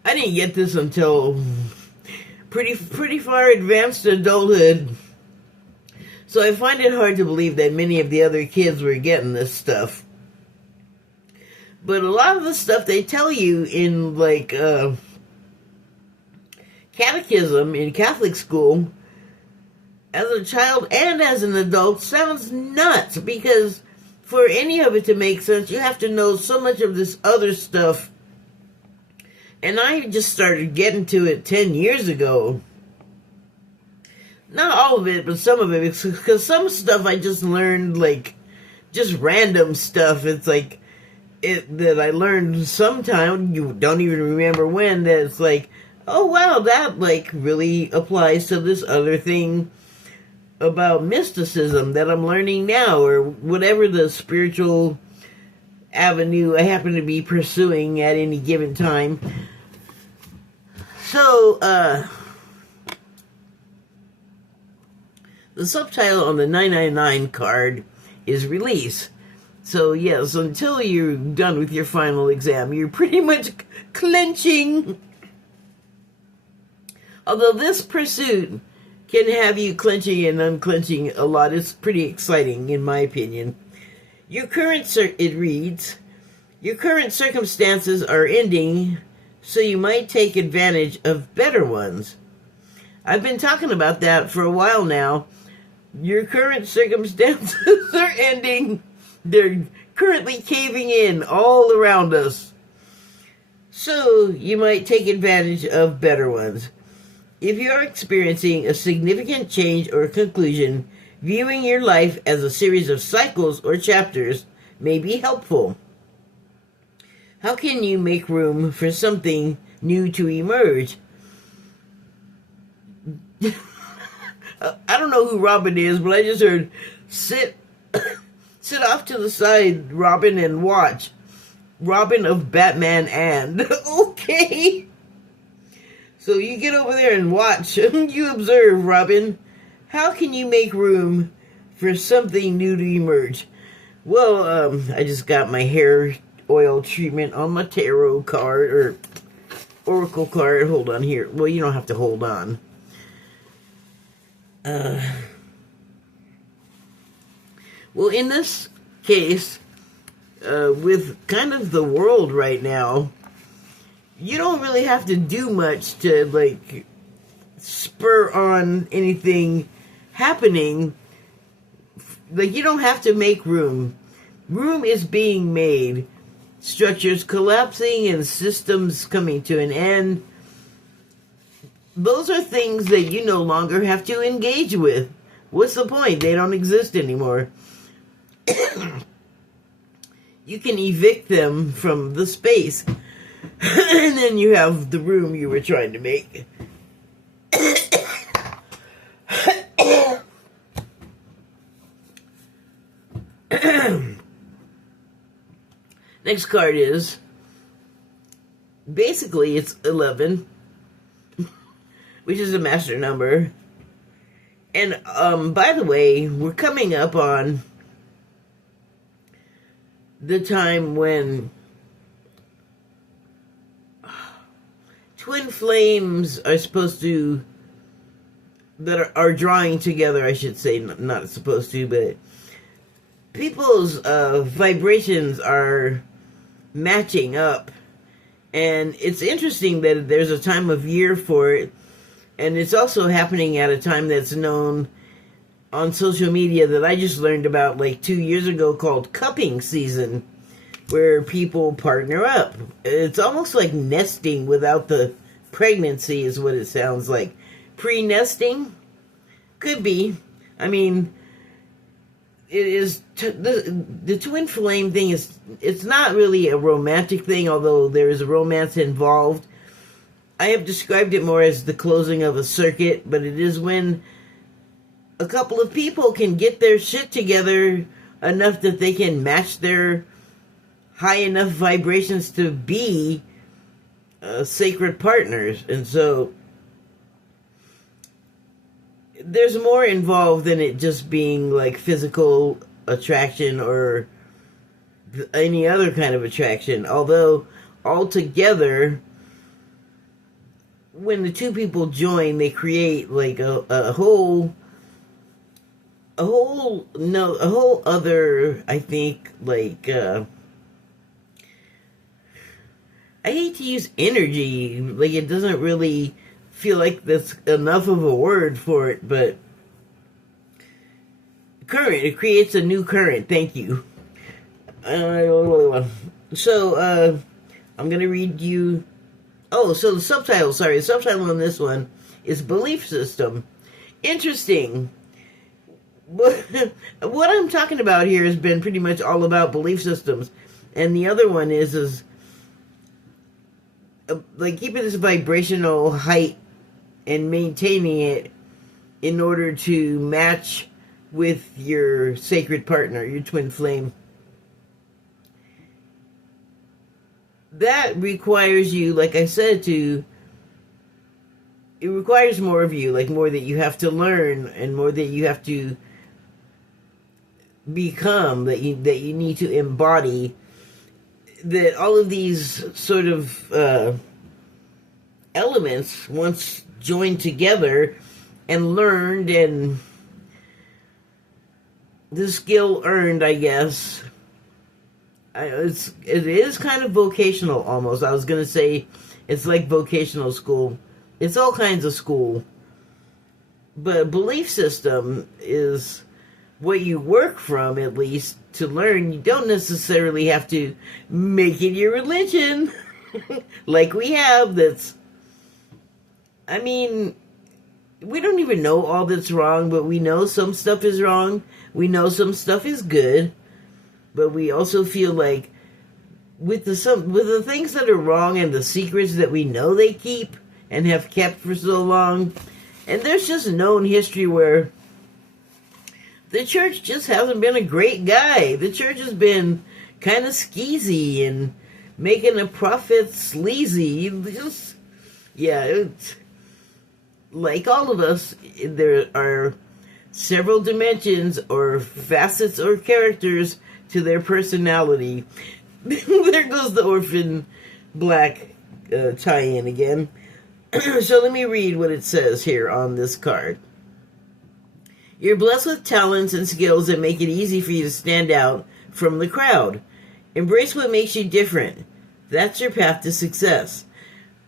I didn't get this until pretty far advanced adulthood. So I find it hard to believe that many of the other kids were getting this stuff. But a lot of the stuff they tell you in, like, catechism in Catholic school, as a child and as an adult, sounds nuts. Because for any of it to make sense, you have to know so much of this other stuff. And I just started getting to it 10 years ago. Not all of it, but some of it. Because some stuff I just learned, like, just random stuff. It's like, that I learned sometime, you don't even remember when, that it's like, oh wow, that, like, really applies to this other thing about mysticism that I'm learning now, or whatever the spiritual avenue I happen to be pursuing at any given time. So, the subtitle on the 999 card is release. So, yes, until you're done with your final exam, you're pretty much clenching. Although this pursuit can have you clenching and unclenching a lot. It's pretty exciting, in my opinion. It reads, your current circumstances are ending, so you might take advantage of better ones. I've been talking about that for a while now. Your current circumstances are ending. They're currently caving in all around us. So you might take advantage of better ones. If you're experiencing a significant change or conclusion, viewing your life as a series of cycles or chapters may be helpful. How can you make room for something new to emerge? I don't know who Robin is, but I just heard, sit off to the side, Robin, and watch. Robin of Batman and. Okay. So you get over there and watch. You observe, Robin. How can you make room for something new to emerge? Well, I just got my hair oil treatment on my tarot card, or oracle card. Hold on here. Well, you don't have to hold on. Well, in this case, with kind of the world right now, you don't really have to do much to, like, spur on anything happening. Like, you don't have to make room. Room is being made. Structures collapsing and systems coming to an end. Those are things that you no longer have to engage with. What's the point? They don't exist anymore. You can evict them from the space. And then you have the room you were trying to make. Next card is, basically it's 11, which is a master number. And by the way, we're coming up on the time when twin flames are supposed to, that are drawing together, I should say, not supposed to, but people's vibrations are matching up. And it's interesting that there's a time of year for it, and it's also happening at a time that's known on social media that I just learned about like 2 years ago, called cupping season, where people partner up. It's almost like nesting without the pregnancy is what it sounds like. Pre-nesting? Could be. I mean, it is the twin flame thing it's not really a romantic thing, although there is a romance involved. I have described it more as the closing of a circuit, but it is when a couple of people can get their shit together enough that they can match their high enough vibrations to be sacred partners. And so there's more involved than it just being like physical attraction or any other kind of attraction. Although altogether, when the two people join, they create like a whole other, I think, like I hate to use energy, like it doesn't really feel like that's enough of a word for it, but current, it creates a new current. Thank you. So I'm gonna read you. Oh, so the subtitle on this one is Belief System. Interesting. What I'm talking about here has been pretty much all about belief systems, and the other one is like keeping this vibrational height and maintaining it in order to match with your sacred partner, your twin flame. That requires you, like I said, it requires more of you, like more that you have to learn and more that you have to become, that you need to embody, that all of these sort of elements, once joined together and learned and the skill earned, I guess, it is kind of vocational almost. I was going to say it's like vocational school. It's all kinds of school. But belief system is what you work from, at least, to learn. You don't necessarily have to make it your religion like we have. I mean, we don't even know all that's wrong, but we know some stuff is wrong. We know some stuff is good. But we also feel like with the things that are wrong and the secrets that we know they keep and have kept for so long, and there's just known history where the church just hasn't been a great guy. The church has been kind of skeezy and making a prophet sleazy. It's like all of us, there are several dimensions or facets or characters to their personality. There goes the orphan black tie-in again. So let me read what it says here on this card. You're blessed with talents and skills that make it easy for you to stand out from the crowd. Embrace what makes you different. That's your path to success.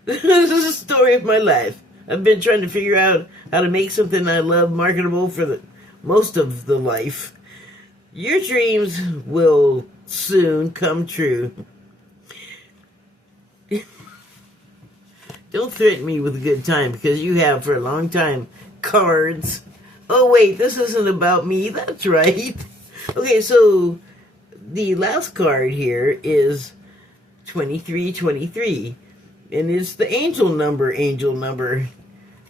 This is the story of my life. I've been trying to figure out how to make something I love marketable for most of the life. Your dreams will soon come true. Don't threaten me with a good time, because you have for a long time. Cards. Oh wait, this isn't about me. That's right. Okay, so the last card here is 2323. And it's the angel number.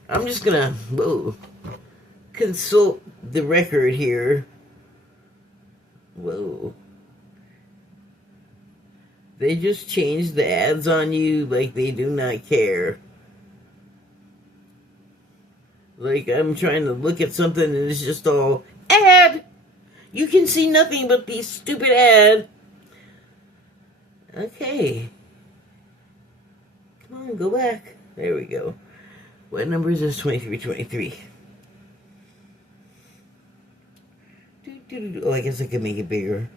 I'm just gonna consult the record here. Whoa. They just changed the ads on you like they do not care. Like I'm trying to look at something and it's just all ad. You can see nothing but these stupid ads. Okay. Come on, go back. There we go. What number is this? 2323. Oh, I guess I could make it bigger.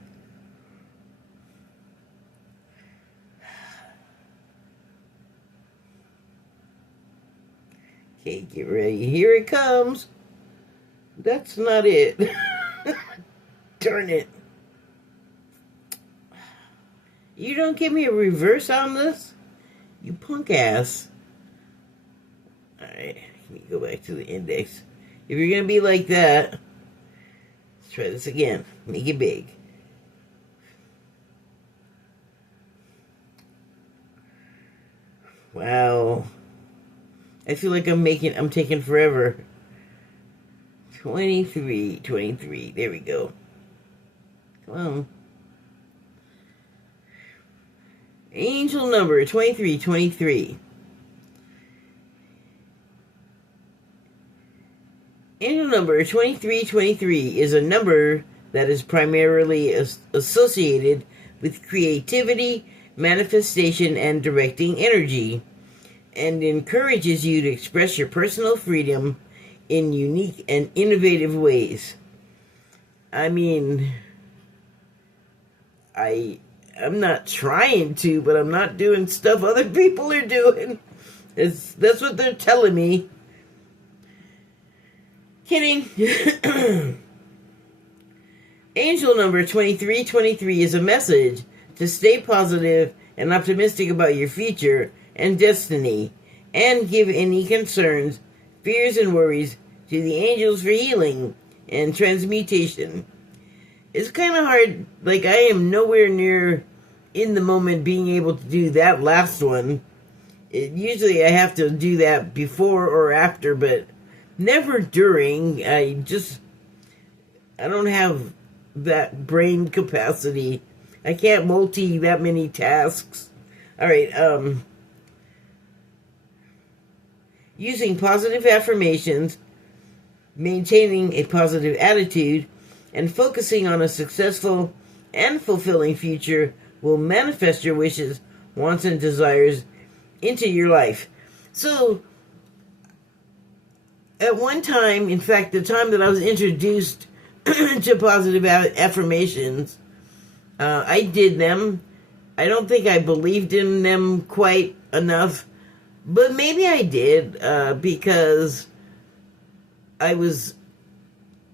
Get ready. Here it comes. That's not it. Darn it. You don't give me a reverse on this? You punk ass. Alright, let me go back to the index. If you're going to be like that, let's try this again. Make it big. Wow. I feel like I'm taking forever. 23. There we go. Come on. Angel number 23. Angel number 23 is a number that is primarily associated with creativity, manifestation, and directing energy, and encourages you to express your personal freedom in unique and innovative ways. I mean, I'm not trying to, but I'm not doing stuff other people are doing. That's what they're telling me. Kidding. Angel number 23 is a message to stay positive and optimistic about your future and destiny, and give any concerns, fears, and worries to the angels for healing and transmutation. It's kind of hard, like I am nowhere near in the moment being able to do that last one. Usually I have to do that before or after, but never during. I don't have that brain capacity. I can't multi that many tasks. Alright, using positive affirmations, maintaining a positive attitude, and focusing on a successful and fulfilling future will manifest your wishes, wants, and desires into your life. So, at one time, in fact, the time that I was introduced to positive affirmations, I did them. I don't think I believed in them quite enough, but maybe I did, because I was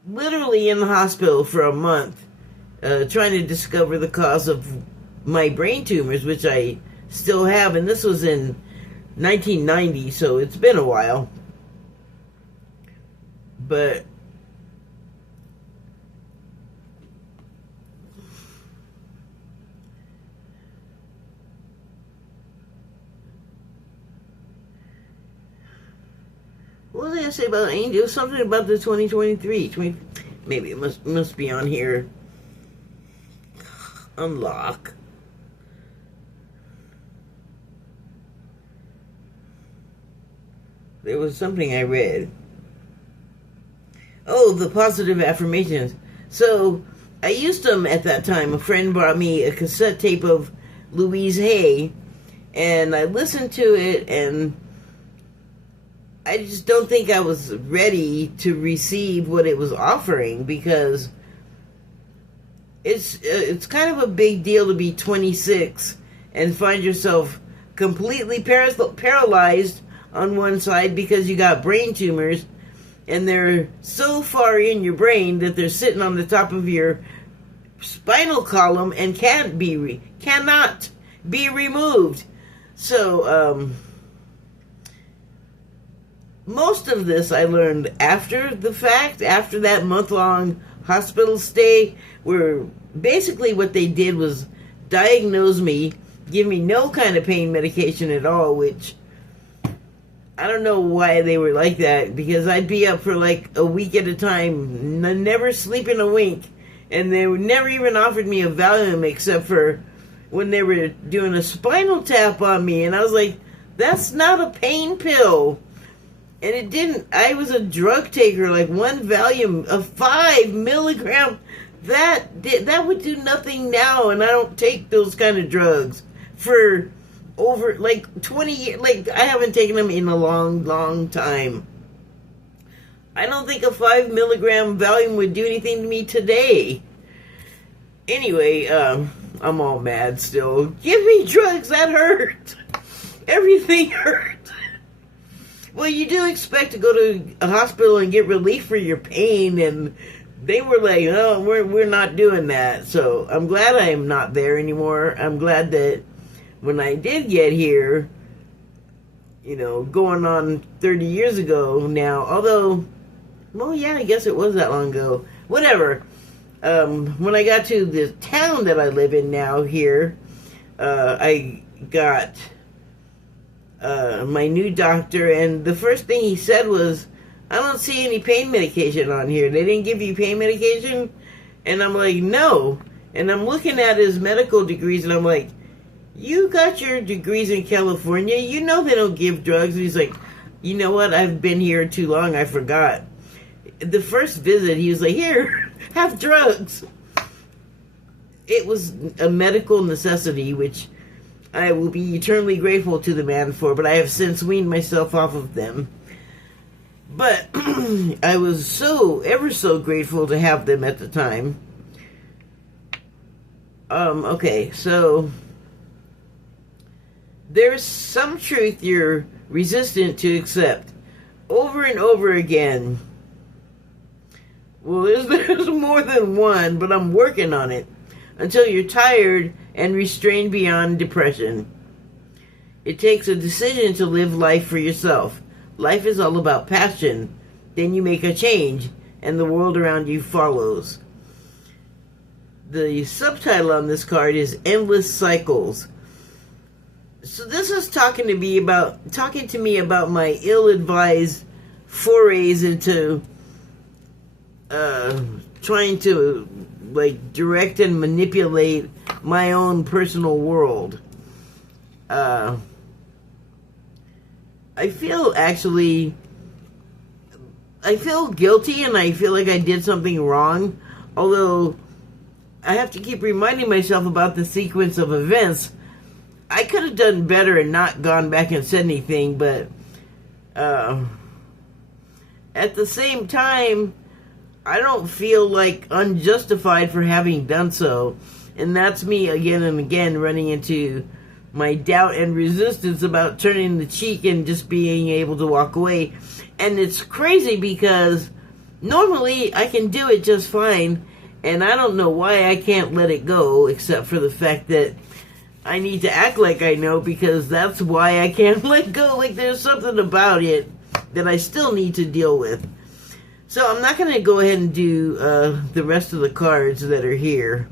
literally in the hospital for a month, trying to discover the cause of my brain tumors, which I still have, and this was in 1990, so it's been a while. But what was I going to say about angels? Something about the 2023. Maybe it must be on here. Unlock. There was something I read. Oh, the positive affirmations. So, I used them at that time. A friend brought me a cassette tape of Louise Hay, and I listened to it, and I just don't think I was ready to receive what it was offering, because it's kind of a big deal to be 26 and find yourself completely paralyzed on one side because you got brain tumors, and they're so far in your brain that they're sitting on the top of your spinal column and cannot be removed. So, most of this I learned after the fact, after that month-long hospital stay, where basically what they did was diagnose me, give me no kind of pain medication at all, which I don't know why they were like that, because I'd be up for like a week at a time, never sleeping a wink, and they never even offered me a Valium except for when they were doing a spinal tap on me, and I was like, that's not a pain pill. And it didn't. I was a drug taker, like one Valium of 5 milligrams. That would do nothing now, and I don't take those kind of drugs for over like 20 years. Like, I haven't taken them in a long time. I don't think a 5 milligram Valium would do anything to me today. Anyway, I'm all mad still. Give me drugs, that hurt. Everything hurt. Well, you do expect to go to a hospital and get relief for your pain, and they were like, "Oh, we're not doing that." So I'm glad I am not there anymore. I'm glad that when I did get here, going on 30 years ago now. Although, well, yeah, I guess it was that long ago. Whatever. When I got to the town that I live in now here, I got my new doctor, and the first thing he said was, "I don't see any pain medication on here. They didn't give you pain medication?" And I'm like, "No." And I'm looking at his medical degrees, and I'm like, "You got your degrees in California. You know they don't give drugs." And he's like, "You know what? I've been here too long. I forgot." The first visit, he was like, "Here, have drugs." It was a medical necessity, which I will be eternally grateful to the man for, but I have since weaned myself off of them. But I was ever so grateful to have them at the time. Okay, so there's some truth you're resistant to accept over and over again. Well, there's more than one, but I'm working on it. Until you're tired and restrained beyond depression. It takes a decision to live life for yourself. Life is all about passion. Then you make a change, and the world around you follows. The subtitle on this card is Endless Cycles. So this is talking to me about my ill-advised forays into trying to direct and manipulate my own personal world. I feel guilty, and I feel like I did something wrong, although I have to keep reminding myself about the sequence of events. I could have done better and not gone back and said anything, but at the same time, I don't feel unjustified for having done so. And that's me again and again running into my doubt and resistance about turning the cheek and just being able to walk away. And it's crazy because normally I can do it just fine, and I don't know why I can't let it go, except for the fact that I need to act like I know, because that's why I can't let go. There's something about it that I still need to deal with. So I'm not going to go ahead and do the rest of the cards that are here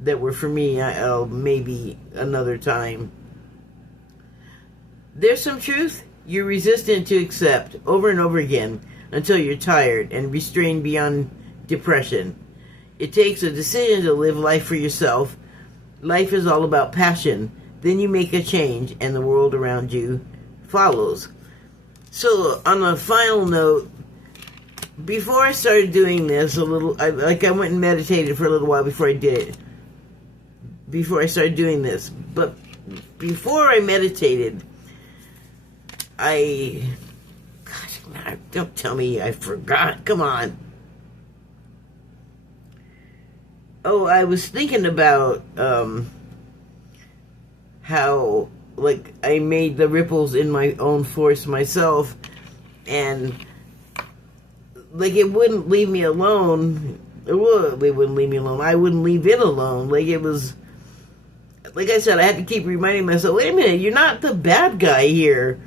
that were for me. Maybe another time. There's some truth you're resistant to accept over and over again until you're tired and restrained beyond depression. It takes a decision to live life for yourself. Life is all about passion. Then you make a change, and the world around you follows. So on a final note, before I started doing this, I went and meditated for a little while before I did it. Before I started doing this. But before I meditated, gosh, don't tell me I forgot. Come on. Oh, I was thinking about how, I made the ripples in my own force myself, and it wouldn't leave me alone. It wouldn't leave me alone. I wouldn't leave it alone. It was, like I said, I had to keep reminding myself, wait a minute, you're not the bad guy here.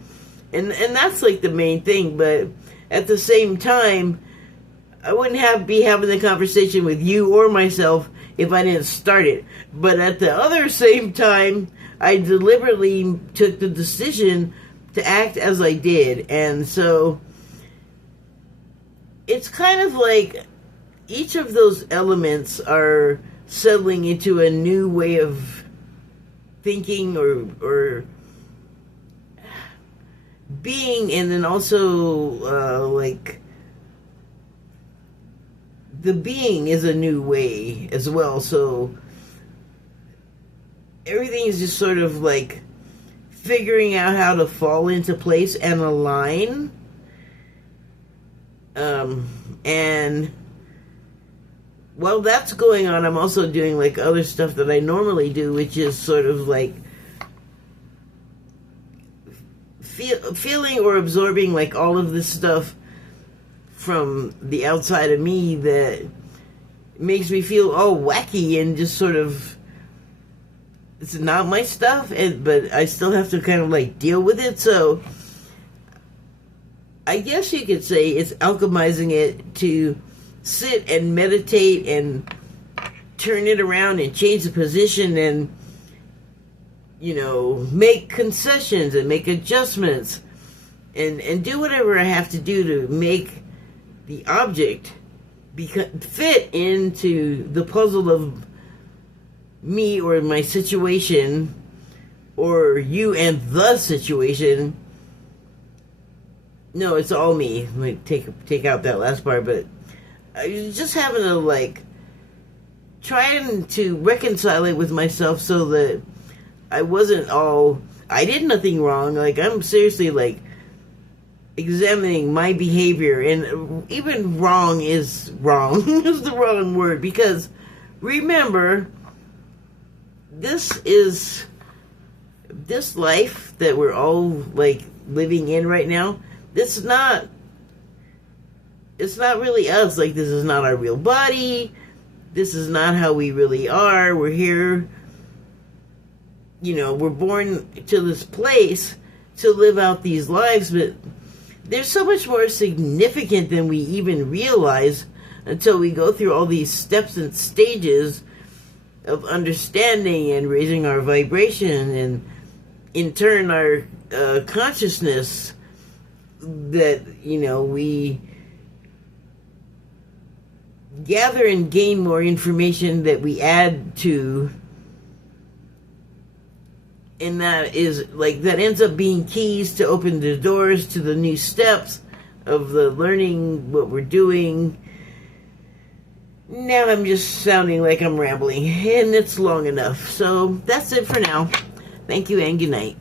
And that's the main thing. But at the same time, I wouldn't be having the conversation with you or myself if I didn't start it. But at the other same time, I deliberately took the decision to act as I did. And so it's kind of like each of those elements are settling into a new way of thinking or being, and then also the being is a new way as well. So everything is just sort of figuring out how to fall into place and align. And while that's going on, I'm also doing other stuff that I normally do, which is sort of feeling or absorbing like all of this stuff from the outside of me that makes me feel all wacky and just sort of, it's not my stuff, but I still have to kind of like deal with it. So I guess you could say it's alchemizing it to sit and meditate and turn it around and change the position and, you know, make concessions and make adjustments and do whatever I have to do to make the object fit into the puzzle of me or my situation, or you and the situation. No, it's all me. Like, take out that last part, but I was just having to, like, trying to reconcile it with myself so that I wasn't all, I did nothing wrong. Like, I'm seriously, like, examining my behavior, and even wrong is wrong. Is the wrong word, because remember, this life that we're all, like, living in right now, it's not really us. Like, this is not our real body. This is not how we really are. We're here, you know, we're born to this place to live out these lives, but there's so much more significant than we even realize until we go through all these steps and stages of understanding and raising our vibration, and in turn our consciousness, that, you know, we gather and gain more information that we add to, and that is, like, that ends up being keys to open the doors to the new steps of the learning what we're doing. Now I'm just sounding like I'm rambling, and it's long enough. So that's it for now. Thank you and good night.